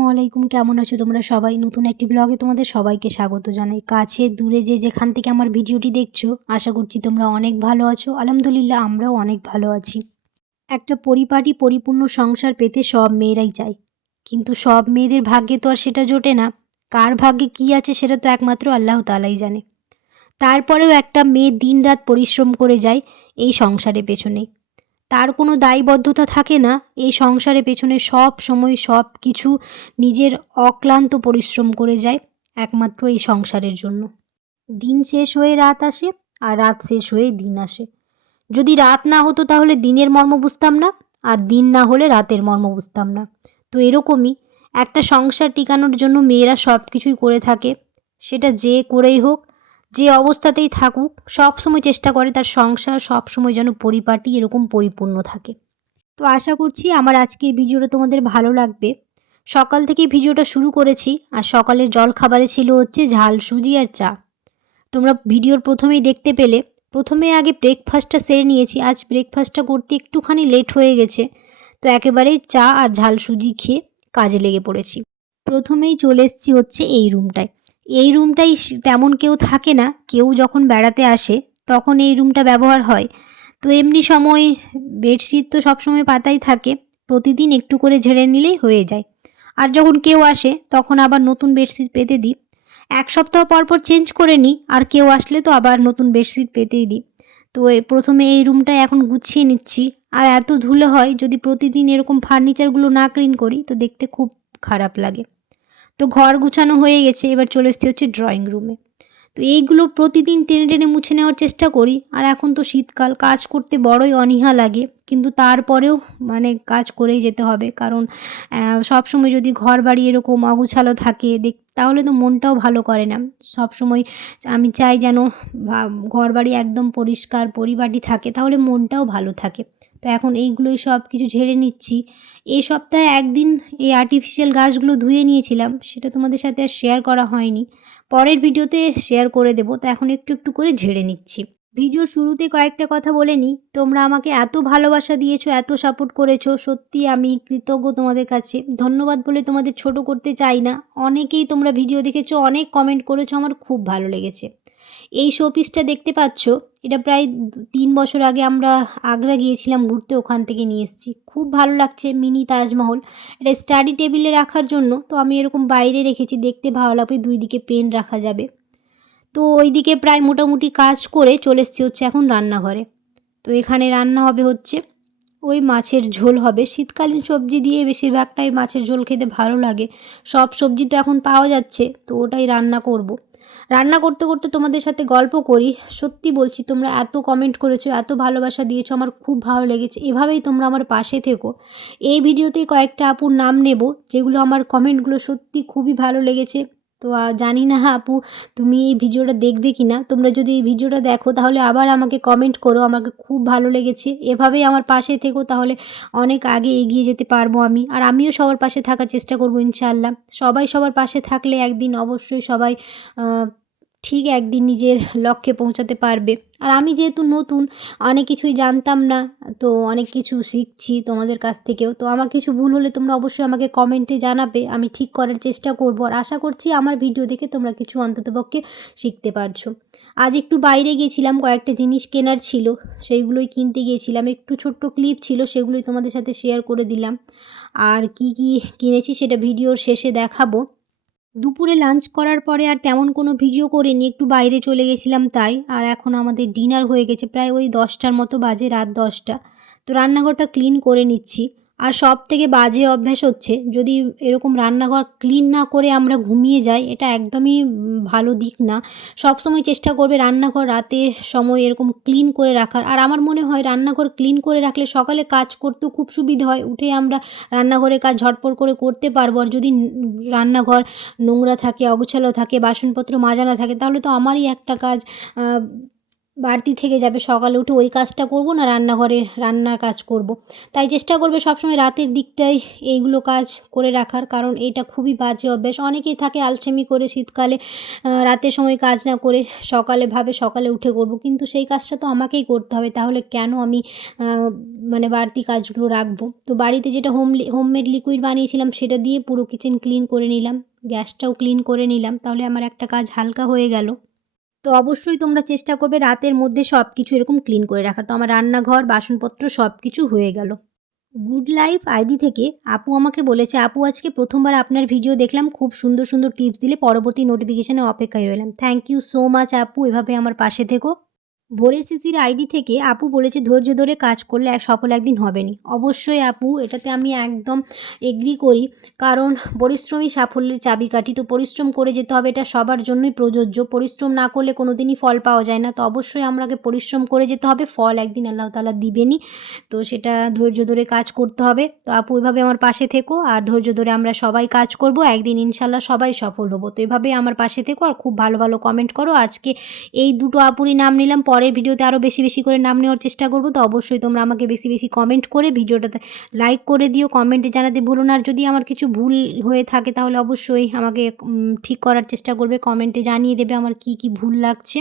আসসালামু আলাইকুম। কেমন আছো তোমরা সবাই? নতুন একটি ব্লগে তোমাদের সবাইকে স্বাগত জানাই। কাছে দূরে যে যেখান থেকে আমার ভিডিওটি দেখছ, আশা করছি তোমরা অনেক ভালো আছো। আলহামদুলিল্লাহ, আমরাও অনেক ভালো আছি। একটা পরিপাটি, পরিপূর্ণ সংসার পেতে সব মেয়েরাই চায়। কিন্তু সব মেয়েদের ভাগ্যে তো আর সেটা জোটে না। কার ভাগ্যে কী আছে সেটা তো একমাত্র আল্লাহ তালাই জানে। তারপরেও একটা মেয়ে দিনরাত পরিশ্রম করে যায় এই সংসারের পেছনে। তার কোনো দায়বদ্ধতা থাকে না। এই সংসারের পেছনে সব সময় সব কিছু নিজের অক্লান্ত পরিশ্রম করে যায়, একমাত্র এই সংসারের জন্য। দিন শেষ হয়ে রাত আসে আর রাত শেষ হয়ে দিন আসে। যদি রাত না হতো তাহলে দিনের মর্ম বুঝতাম না, আর দিন না হলে রাতের মর্ম বুঝতাম না। তো এরকমই একটা সংসার টিকানোর জন্য মেয়েরা সব কিছুই করে থাকে। সেটা যে করেই হোক যে অবস্থাতেই থাকুক সব সময় চেষ্টা করে তার সংসার সব সময় যেন পরিপাটি এরকম পরিপূর্ণ থাকে। তো আশা করছি আমার আজকের ভিডিওটা তোমাদের ভালো লাগবে। সকাল থেকে ভিডিওটা শুরু করেছি, আর সকালের জল খাবারে ছিল হচ্ছে ঝাল, সুজি আর চা। তোমরা ভিডিওর প্রথমেই দেখতে পেলে, প্রথমে আগে ব্রেকফাস্টটা সেরে নিয়েছি, আজ ব্রেকফাস্টটা করতে একটুখানি লেট হয়ে গেছে, তো একেবারেই চা আর ঝাল, সুজি খেয়ে কাজে লেগে পড়েছি। প্রথমেই চলে এসেছি হচ্ছে এই রুমটায় এই রুমটাই তেমন কেউ থাকে না। কেউ যখন বেড়াতে আসে, তখন এই রুমটা ব্যবহার হয়। তো এমনি সময় বেডশিট তো সবসময় পাতাই থাকে। প্রতিদিন একটু করে ঝেড়ে নিলেই হয়ে যায়। আর যখন কেউ আসে, তখন আবার নতুন বেডশিট পেতে দিই। এক সপ্তাহ পর পর চেঞ্জ করে নিই, আর কেউ আসলে তো আবার নতুন বেডশিট পেতেই দিই। তো প্রথমে এই রুমটা এখন গুছিয়ে নিচ্ছি। আর এত ধুলো হয়, যদি প্রতিদিন এরকম ফার্নিচারগুলো না ক্লিন করি, তো দেখতে খুব খারাপ লাগে। তো ঘর গুছানো হয়ে গেছে, এবার চলে এসেছি হচ্ছে ড্রয়িং রুমে তো এইগুলো প্রতিদিন টেনে টেনে মুছে নেওয়ার চেষ্টা করি, আর এখন তো শীতকাল, কাজ করতে বড়ই অনীহা লাগে, কিন্তু তারপরেও মানে কাজ করেই যেতে হবে, কারণ সব সময় যদি ঘর বাড়ি এরকম অগুছালো থাকে, দেখ, তাহলে তো মনটাও ভালো করে না। সব সময় আমি চাই যেন ঘর বাড়ি একদম পরিষ্কার পরিপাটি থাকে, তাহলে মনটাও ভালো থাকে। তো এখন এইগুলোই সব কিছু ঝেড়ে নিচ্ছি। এই সপ্তাহে একদিন এই আর্টিফিশিয়াল গাছগুলো ধুয়ে নিয়েছিলাম, সেটা তোমাদের সাথে আর শেয়ার করা হয়নি। পরের ভিডিওতে শেয়ার করে দেবো, তো এখন একটু একটু করে ঝেড়ে নিচ্ছি। ভিডিও শুরুতে কয়েকটা কথা বলে নিই, তোমরা আমাকে এত ভালোবাসা দিয়েছ, এত সাপোর্ট করেছ, সত্যি আমি কৃতজ্ঞ তোমাদের কাছে। ধন্যবাদ বলে তোমাদের ছোট করতে চাই না। অনেকেই তোমরা ভিডিও দেখেছ, অনেক কমেন্ট করেছ, আমার খুব ভালো লেগেছে। এই শোপিসটা দেখতে পাচ্ছ, এটা প্রায় তিন বছর আগে আমরা আগ্রা গিয়েছিলাম ঘুরতে, ওখান থেকে নিয়ে এসেছি। খুব ভালো লাগছে, মিনি তাজমহল। এটা স্টাডি টেবিলে রাখার জন্য, তো আমি এরকম বাইরে রেখেছি, দেখতে ভালো লাগবে, দুই দিকে পেন রাখা যাবে। তো ওইদিকে প্রায় মোটামুটি কাজ করে চলে এসছি হচ্ছে এখন রান্নাঘরে। তো এখানে রান্না হবে হচ্ছে, ওই মাছের ঝোল হবে। শীতকালীন সবজি দিয়ে বেশিরভাগটাই মাছের ঝোল খেতে ভালো লাগে। সব সবজি তো এখন পাওয়া যাচ্ছে, তো ওটাই রান্না করব। রান্না করতে করতে তোমাদের সাথে গল্প করি। সত্যি বলছি, তোমরা এত কমেন্ট করেছ, এত ভালোবাসা দিয়েছ, আমার খুব ভালো লেগেছে। এভাবেই তোমরা আমার পাশে থেকো। এই ভিডিওতেই কয়েকটা আপুর নাম নেব, যেগুলো আমার কমেন্টগুলো সত্যি খুবই ভালো লেগেছে। তো জানি না আপু, তুমি এই ভিডিওটা দেখবে কি না তোমরা যদি এই ভিডিওটা দেখো, তাহলে আবার আমাকে কমেন্ট করো, আমাকে খুব ভালো লেগেছে। এভাবেই আমার পাশে থেকো, তাহলে অনেক আগে এগিয়ে যেতে পারব আমি। আর আমিও সবার পাশে থাকার চেষ্টা করব, ইনশাআল্লাহ। সবাই সবার পাশে থাকলে একদিন অবশ্যই সবাই ঠিক একদিন নিজের লক্ষ্যে পৌঁছাতে পারবে। আর আমি যেহেতু নতুন, অনেক কিছুই জানতাম না, তো অনেক কিছু শিখছি তোমাদের কাছ থেকেও। তো আমার কিছু ভুল হলে তোমরা অবশ্যই আমাকে কমেন্টে জানাবে, আমি ঠিক করার চেষ্টা করব। আর আশা করছি আমার ভিডিও দেখে তোমরা কিছু অন্ততপক্ষে শিখতে পারছ। আজ একটু বাইরে গিয়েছিলাম, কয়েকটা জিনিস কেনার ছিল, সেইগুলোই কিনতে গিয়েছিলাম। একটু ছোট্ট ক্লিপ ছিল, সেগুলোই তোমাদের সাথে শেয়ার করে দিলাম। আর কি কি কিনেছি সেটা ভিডিওর শেষে দেখাবো। দুপুরে লাঞ্চ করার পরে আর তেমন কোনো ভিডিও করিনি, একটু বাইরে চলে গেছিলাম তাই, আর এখন আমাদের ডিনার হয়ে গেছে, প্রায় ওই দশটার মতো বাজে, রাত দশটা। তো রান্নাঘরটা ক্লিন করে নিচ্ছি। আর সব থেকে বাজে অভ্যাস হচ্ছে যদি এরকম রান্নাঘর ক্লিন না করে আমরা ঘুমিয়ে যাই, এটা একদমই ভালো দিক না। সব সময় চেষ্টা করবে রান্নাঘর রাতে সময় এরকম ক্লিন করে রাখার। আর আমার মনে হয় রান্নাঘর ক্লিন করে রাখলে সকালে কাজ করতেও খুব সুবিধা হয়। উঠে আমরা রান্নাঘরে কাজ ঝটপট করে করতে পারব। আর যদি রান্নাঘর নোংরা থাকে, অগোছালো থাকে, বাসনপত্র মাজানো থাকে, তাহলে তো আমারই একটা কাজ বাড়তি থেকে যাবে। সকালে উঠে ওই কাজটা করব না, রান্নাঘরে রান্নার কাজ করব। তাই চেষ্টা করবে সবসময় রাতের দিকটাই এইগুলো কাজ করে রাখার, কারণ এটা খুবই বাজে অভ্যাস। অনেকেই থাকে আলসেমি করে শীতকালে রাতের সময় কাজ না করে সকালে ভাবে সকালে উঠে করব, কিন্তু সেই কাজটা তো আমাকেই করতে হবে। তাহলে কেন আমি মানে বাড়তি কাজগুলো রাখব? তো বাড়িতে যেটা হোম হোমমেড লিকুইড বানিয়েছিলাম সেটা দিয়ে পুরো কিচেন ক্লিন করে নিলাম, গ্যাসটাও ক্লিন করে নিলাম, তাহলে আমার একটা কাজ হালকা হয়ে গেল। তো অবশ্যই তোমরা চেষ্টা করবে রাতের মধ্যে সব কিছু এরকম ক্লিন করে রাখার। তো আমার রান্নাঘর, বাসনপত্র সব কিছু হয়ে গেল। গুড লাইফ আইডি থেকে আপু আমাকে বলেছে, আপু, আজকে প্রথমবার আপনার ভিডিও দেখলাম, খুব সুন্দর সুন্দর টিপস দিলে পরবর্তী নোটিফিকেশানে অপেক্ষায় রইলাম। থ্যাংক ইউ সো মাচ আপু। এভাবে আমার পাশে থেকো। ভোরের সিসির আইডি থেকে আপু বলেছে, ধৈর্য ধরে কাজ করলে এক সফল একদিন হবেনি অবশ্যই আপু, এটাতে আমি একদম এগ্রি করি। কারণ পরিশ্রমী সাফল্যের চাবিকাঠি। তো পরিশ্রম করে যেতে হবে, এটা সবার জন্যই প্রযোজ্য। পরিশ্রম না করলে কোনো দিনই ফল পাওয়া যায় না। তো অবশ্যই আমরাকে পরিশ্রম করে যেতে হবে। ফল একদিন আল্লাহ তালা দিবেনই। তো সেটা ধৈর্য ধরে কাজ করতে হবে। তো আপু, এভাবে আমার পাশে থেকো। আর ধৈর্য ধরে আমরা সবাই কাজ করব। একদিন ইনশাল্লাহ সবাই সফল হব। তো এভাবেই আমার পাশে থেকো। আর খুব ভালো ভালো কমেন্ট করো। আজকে এই দুটো আপুরই নাম নিলাম। পরের ভিডিওতে আরও বেশি বেশি করে নাম নেওয়ার চেষ্টা করব, তো অবশ্যই তোমরা আমাকে বেশি বেশি কমেন্ট করে ভিডিওটাতে লাইক করে দিও কমেন্টে জানাতে ভুলো না। আর যদি আমার কিছু ভুল হয়ে থাকে তাহলে অবশ্যই আমাকে ঠিক করার চেষ্টা করবে কমেন্টে জানিয়ে দেবে আমার কি কি ভুল লাগছে।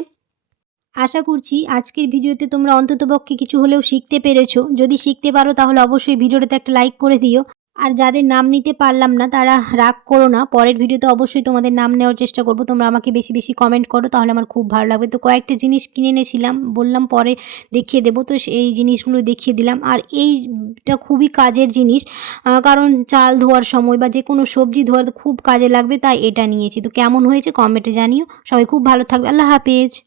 আশা করছি আজকের ভিডিওতে তোমরা অন্ততপক্ষে কিছু হলেও শিখতে পেরেছ। যদি শিখতে পারো তাহলে অবশ্যই ভিডিওটাতে একটা লাইক করে দিও। আর যাদের নাম নিতে পারলাম না, তারা রাগ করো না। পরের ভিডিওতে অবশ্যই তোমাদের নাম নেওয়ার চেষ্টা করব। তোমরা আমাকে বেশি বেশি কমেন্ট করো, তাহলে আমার খুব ভালো লাগবে। তো কয়েকটা জিনিস কিনে এনেছিলাম, বললাম পরে দেখিয়ে দেবো। তো এই জিনিসগুলো দেখিয়ে দিলাম। আর এইটা খুবই কাজের জিনিস কারণ চাল ধোয়ার সময় বা যে কোনো সবজি ধোয়ার খুব কাজে লাগবে, তাই এটা নিয়েছি। তো কেমন হয়েছে কমেন্টে জানিও। সবাই খুব ভালো থাকবে। আল্লাহ হাফেজ।